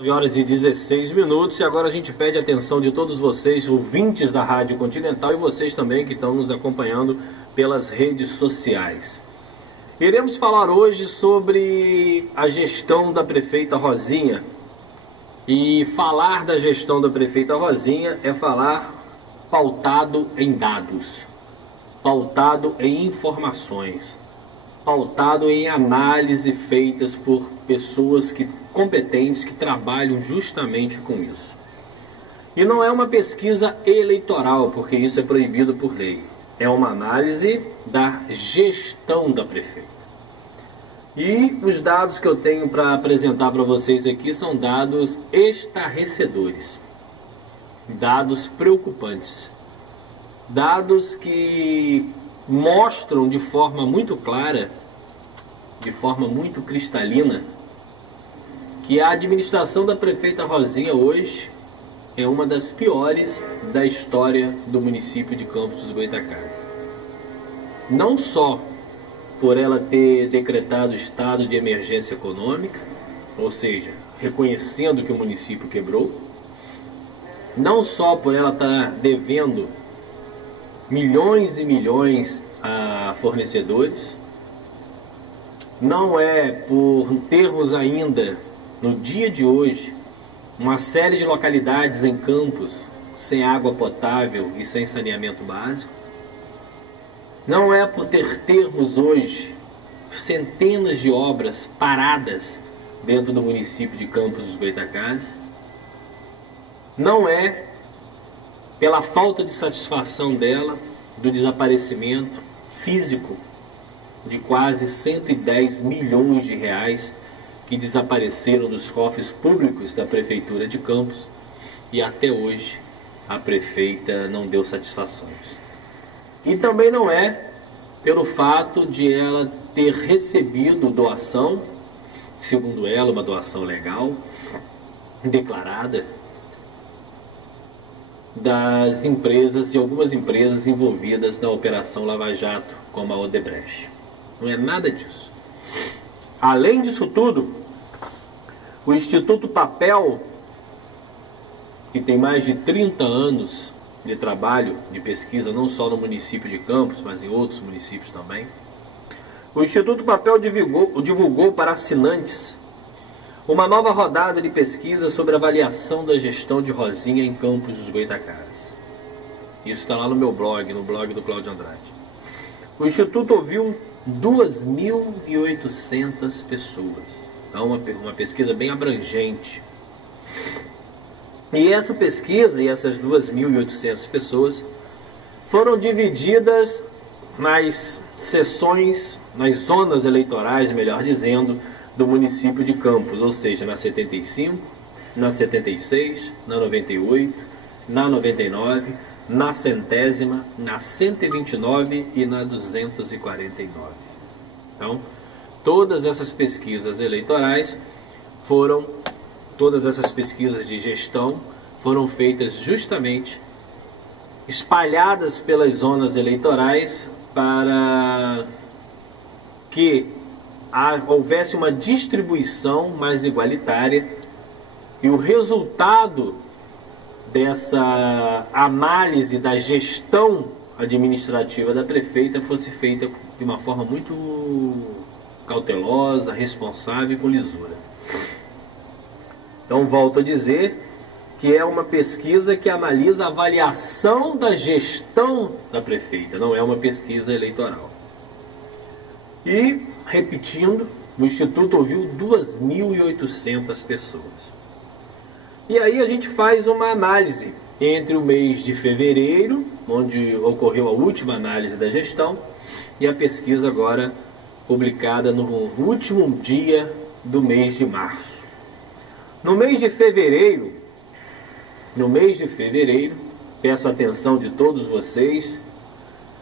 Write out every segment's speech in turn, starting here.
9h16 e agora a gente pede a atenção de todos vocês, ouvintes da Rádio Continental, e vocês também que estão nos acompanhando pelas redes sociais. Iremos falar hoje sobre a gestão da prefeita Rosinha. E falar da gestão da prefeita Rosinha é falar pautado em dados, pautado em informações, pautado em análise feitas por pessoas competentes que trabalham justamente com isso. E não é uma pesquisa eleitoral, porque isso é proibido por lei. É uma análise da gestão da prefeita. E os dados que eu tenho para apresentar para vocês aqui são dados estarrecedores, dados preocupantes, dados que mostram de forma muito clara, de forma muito cristalina, que a administração da prefeita Rosinha hoje é uma das piores da história do município de Campos dos Goytacazes. Não só por ela ter decretado estado de emergência econômica, ou seja, reconhecendo que o município quebrou, não só por ela estar devendo milhões e milhões a fornecedores, não é por termos ainda, no dia de hoje, uma série de localidades em Campos sem água potável e sem saneamento básico, não é por termos hoje centenas de obras paradas dentro do município de Campos dos Goytacazes, não é pela falta de satisfação dela do desaparecimento físico de quase 110 milhões de reais que desapareceram dos cofres públicos da prefeitura de Campos, e até hoje a prefeita não deu satisfações. E também não é pelo fato de ela ter recebido doação, segundo ela, uma doação legal, declarada, das empresas, de algumas empresas envolvidas na Operação Lava Jato, como a Odebrecht. Não é nada disso. Além disso tudo, o Instituto Papel, que tem mais de 30 anos de trabalho, de pesquisa, não só no município de Campos, mas em outros municípios também, o Instituto Papel divulgou para assinantes uma nova rodada de pesquisa sobre avaliação da gestão de Rosinha em Campos dos Goytacazes. Isso está lá no meu blog, no blog do Cláudio Andrade. O Instituto ouviu 2.800 pessoas. Então, uma pesquisa bem abrangente. E essa pesquisa e essas 2.800 pessoas foram divididas nas seções, nas zonas eleitorais, melhor dizendo, do município de Campos, ou seja, na 75, na 76, na 98, na 99, na 100ª, na 129 e na 249. Então, todas essas pesquisas eleitorais todas essas pesquisas de gestão foram feitas justamente espalhadas pelas zonas eleitorais para que houvesse uma distribuição mais igualitária e o resultado dessa análise da gestão administrativa da prefeita fosse feita de uma forma muito cautelosa, responsável e com lisura. Então, volto a dizer que é uma pesquisa que analisa a avaliação da gestão da prefeita, não é uma pesquisa eleitoral. E, repetindo, o Instituto ouviu 2.800 pessoas. E aí a gente faz uma análise entre o mês de fevereiro, onde ocorreu a última análise da gestão, e a pesquisa agora publicada no último dia do mês de março. No mês de fevereiro, peço a atenção de todos vocês,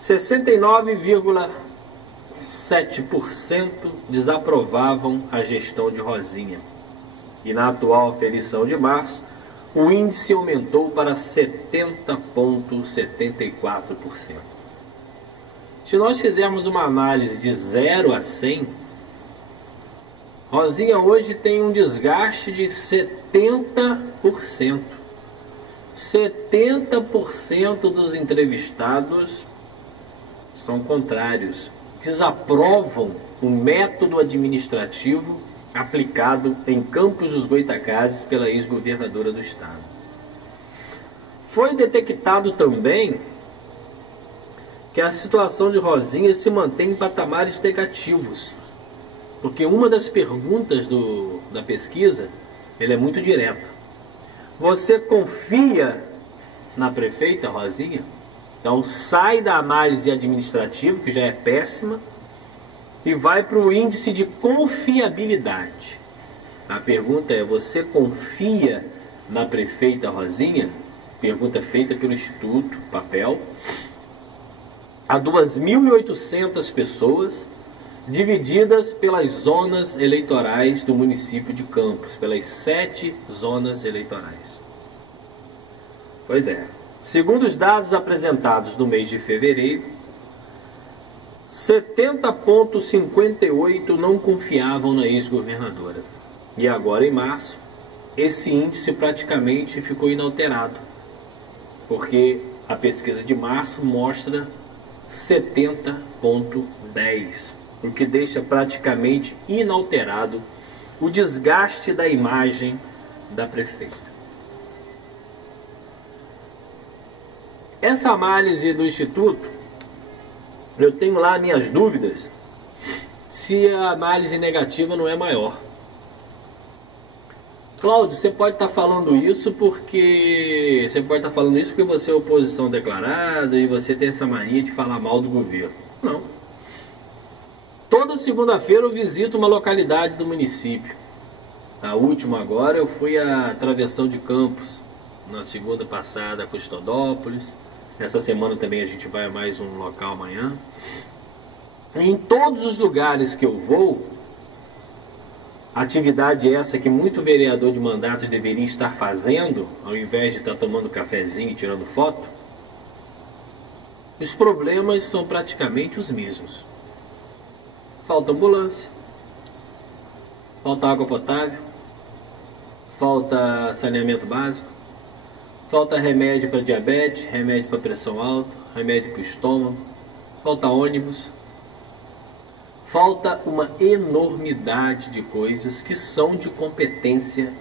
69,7% desaprovavam a gestão de Rosinha. E na atual aferição de março, o índice aumentou para 70,74%. Se nós fizermos uma análise de 0 a 100, Rosinha hoje tem um desgaste de 70%. 70% dos entrevistados são contrários, desaprovam o método administrativo aplicado em Campos dos Goytacazes pela ex-governadora do estado. Foi detectado também que a situação de Rosinha se mantém em patamares negativos, porque uma das perguntas da pesquisa, ela é muito direta. Você confia na prefeita Rosinha? Então sai da análise administrativa, que já é péssima, e vai para o índice de confiabilidade. A pergunta é: você confia na prefeita Rosinha? Pergunta feita pelo Instituto Papel a 2.800 pessoas, divididas pelas zonas eleitorais do município de Campos, pelas 7 zonas eleitorais. Pois é, segundo os dados apresentados no mês de fevereiro, 70,58% não confiavam na ex-governadora. E agora, em março, esse índice praticamente ficou inalterado, porque a pesquisa de março mostra 70,10%, o que deixa praticamente inalterado o desgaste da imagem da prefeita. Essa análise do Instituto, eu tenho lá minhas dúvidas se a análise negativa não é maior. Cláudio, você pode estar falando isso porque você é oposição declarada e você tem essa mania de falar mal do governo. Não. Toda segunda-feira eu visito uma localidade do município. A última agora eu fui à Travessão de Campos, na segunda passada a Custodópolis. Essa semana também a gente vai a mais um local amanhã. Em todos os lugares que eu vou, atividade essa que muito vereador de mandato deveria estar fazendo, ao invés de estar tomando cafezinho e tirando foto, os problemas são praticamente os mesmos. Falta ambulância, falta água potável, falta saneamento básico, falta remédio para diabetes, remédio para pressão alta, remédio para o estômago, falta ônibus, falta uma enormidade de coisas que são de competência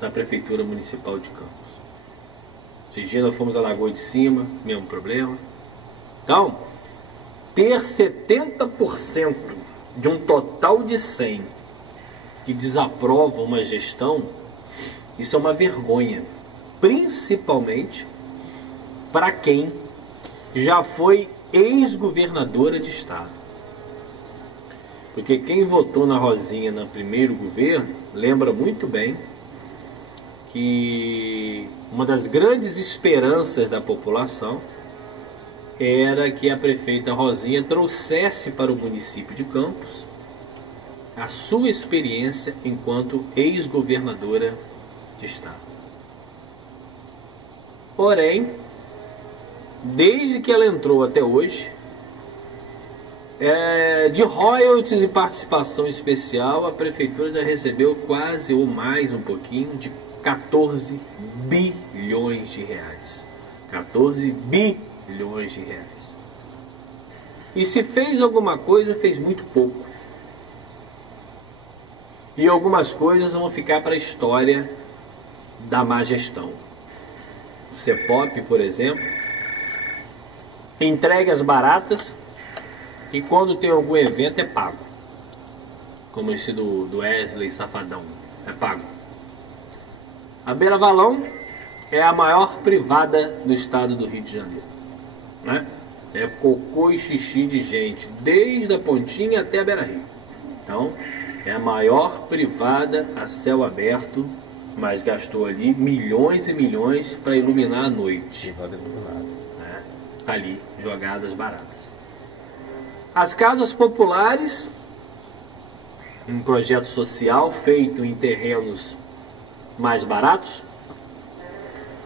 da Prefeitura Municipal de Campos. Esses dias nós fomos a Lagoa de Cima, mesmo problema. Então, ter 70% de um total de 100 que desaprovam uma gestão, isso é uma vergonha. Principalmente para quem já foi ex-governadora de estado. Porque quem votou na Rosinha no primeiro governo lembra muito bem que uma das grandes esperanças da população era que a prefeita Rosinha trouxesse para o município de Campos a sua experiência enquanto ex-governadora de estado. Porém, desde que ela entrou até hoje, de royalties e participação especial, a prefeitura já recebeu quase ou mais um pouquinho de 14 bilhões de reais. 14 bilhões de reais. E se fez alguma coisa, fez muito pouco. E algumas coisas vão ficar para a história da má gestão. O CEPOP, por exemplo, entregas baratas e quando tem algum evento é pago. Como esse do Wesley Safadão, é pago. A Beira Valão é a maior privada do estado do Rio de Janeiro, né? É cocô e xixi de gente, desde a Pontinha até a Beira Rio. Então, é a maior privada a céu aberto, mas gastou ali milhões e milhões para iluminar a noite. Né? Tá ali, jogadas baratas. As casas populares, um projeto social feito em terrenos mais baratos,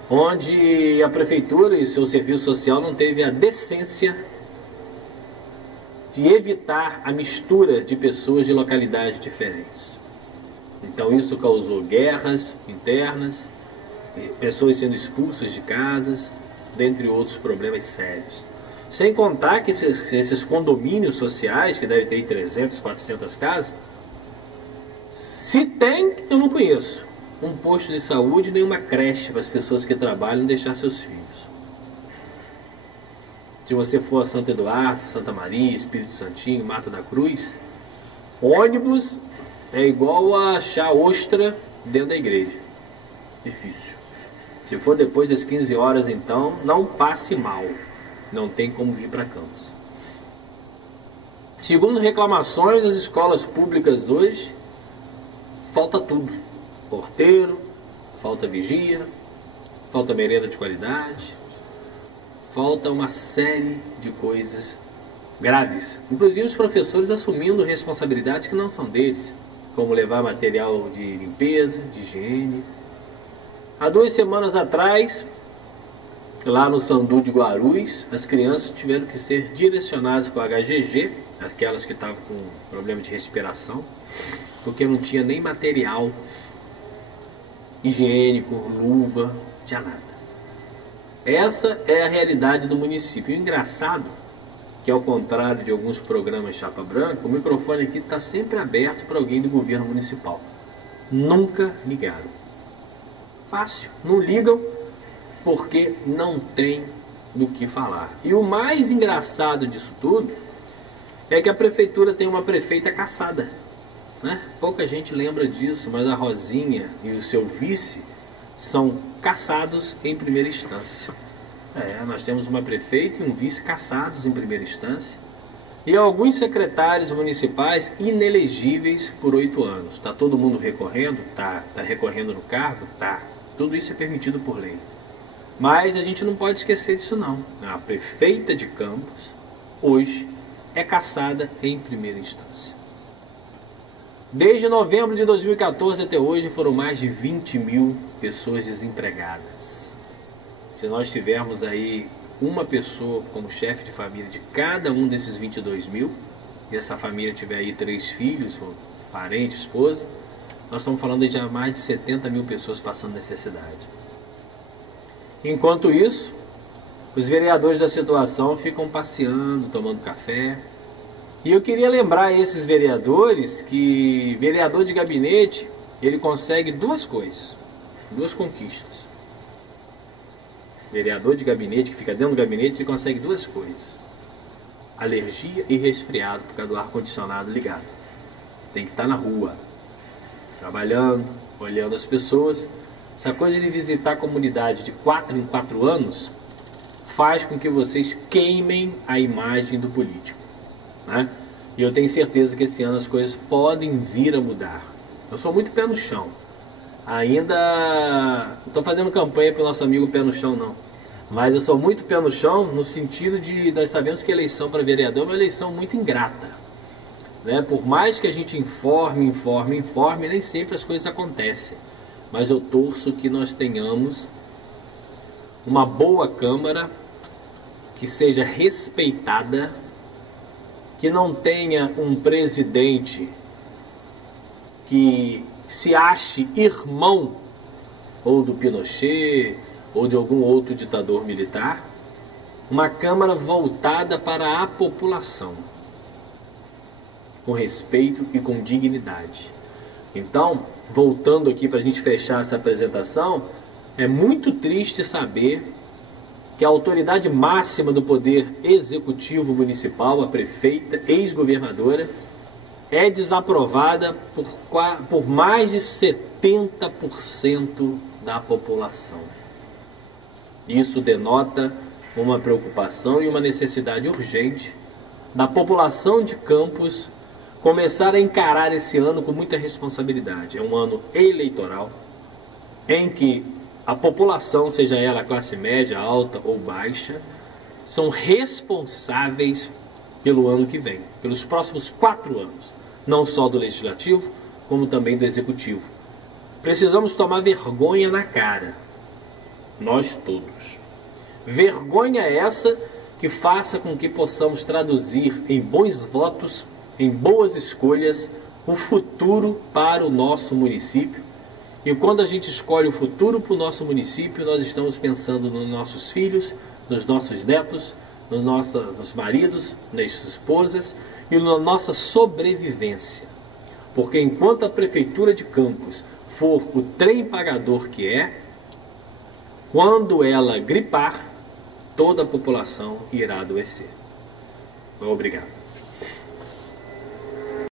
onde a prefeitura e seu serviço social não teve a decência de evitar a mistura de pessoas de localidades diferentes. Então isso causou guerras internas, pessoas sendo expulsas de casas, dentre outros problemas sérios. Sem contar que esses condomínios sociais, que devem ter 300, 400 casas, se tem, eu não conheço um posto de saúde nem uma creche para as pessoas que trabalham deixar seus filhos. Se você for a Santo Eduardo, Santa Maria, Espírito Santinho, Mata da Cruz, ônibus é igual a achar ostra dentro da igreja. Difícil. Se for depois das 15 horas, então, não passe mal. Não tem como vir para Campos. Segundo reclamações, as escolas públicas hoje, falta tudo. Porteiro, falta vigia, falta merenda de qualidade, falta uma série de coisas graves. Inclusive os professores assumindo responsabilidades que não são deles, como levar material de limpeza, de higiene. Há 2 semanas atrás, lá no Sandu de Guarulhos, as crianças tiveram que ser direcionadas para o HGG, aquelas que estavam com problema de respiração, porque não tinha nem material higiênico, luva, não tinha nada. Essa é a realidade do município. E o engraçado, que ao contrário de alguns programas chapa branca, o microfone aqui está sempre aberto para alguém do governo municipal. Nunca ligaram. Fácil, não ligam porque não tem do que falar. E o mais engraçado disso tudo é que a prefeitura tem uma prefeita caçada, né? Pouca gente lembra disso, mas a Rosinha e o seu vice são caçados em primeira instância. Nós temos uma prefeita e um vice caçados em primeira instância e alguns secretários municipais inelegíveis por 8 anos. Está todo mundo recorrendo? Tá recorrendo no cargo? Tá. Tudo isso é permitido por lei. Mas a gente não pode esquecer disso não. A prefeita de Campos, hoje, é caçada em primeira instância. Desde novembro de 2014 até hoje foram mais de 20 mil pessoas desempregadas. Se nós tivermos aí uma pessoa como chefe de família de cada um desses 22 mil, e essa família tiver aí 3 filhos, parente, esposa, nós estamos falando de já mais de 70 mil pessoas passando necessidade. Enquanto isso, os vereadores da situação ficam passeando, tomando café. E eu queria lembrar a esses vereadores que vereador de gabinete, ele consegue 2 coisas, 2 conquistas. Vereador de gabinete que fica dentro do gabinete, ele consegue 2 coisas: alergia e resfriado por causa do ar-condicionado ligado. Tem que estar na rua, trabalhando, olhando as pessoas. Essa coisa de visitar a comunidade de 4 em 4 anos faz com que vocês queimem a imagem do político, né? E eu tenho certeza que esse ano as coisas podem vir a mudar. Eu sou muito pé no chão. Ainda não estou fazendo campanha para o nosso amigo pé no chão, não. Mas eu sou muito pé no chão no sentido de nós sabemos que a eleição para vereador é uma eleição muito ingrata, né? Por mais que a gente informe, nem sempre as coisas acontecem. Mas eu torço que nós tenhamos uma boa Câmara, que seja respeitada, que não tenha um presidente que se ache irmão ou do Pinochet ou de algum outro ditador militar. Uma Câmara voltada para a população, com respeito e com dignidade. Então, voltando aqui para a gente fechar essa apresentação, é muito triste saber que a autoridade máxima do poder executivo municipal, a prefeita, ex-governadora, é desaprovada por mais de 70% da população. Isso denota uma preocupação e uma necessidade urgente da população de Campos começar a encarar esse ano com muita responsabilidade. É um ano eleitoral em que a população, seja ela classe média, alta ou baixa, são responsáveis pelo ano que vem, pelos próximos 4 anos, não só do Legislativo, como também do Executivo. Precisamos tomar vergonha na cara, nós todos. Vergonha essa que faça com que possamos traduzir em bons votos, em boas escolhas, o futuro para o nosso município. E quando a gente escolhe o futuro para o nosso município, nós estamos pensando nos nossos filhos, nos nossos netos, nos maridos, nas esposas e na nossa sobrevivência. Porque enquanto a Prefeitura de Campos for o trem pagador que é, quando ela gripar, toda a população irá adoecer. Obrigado.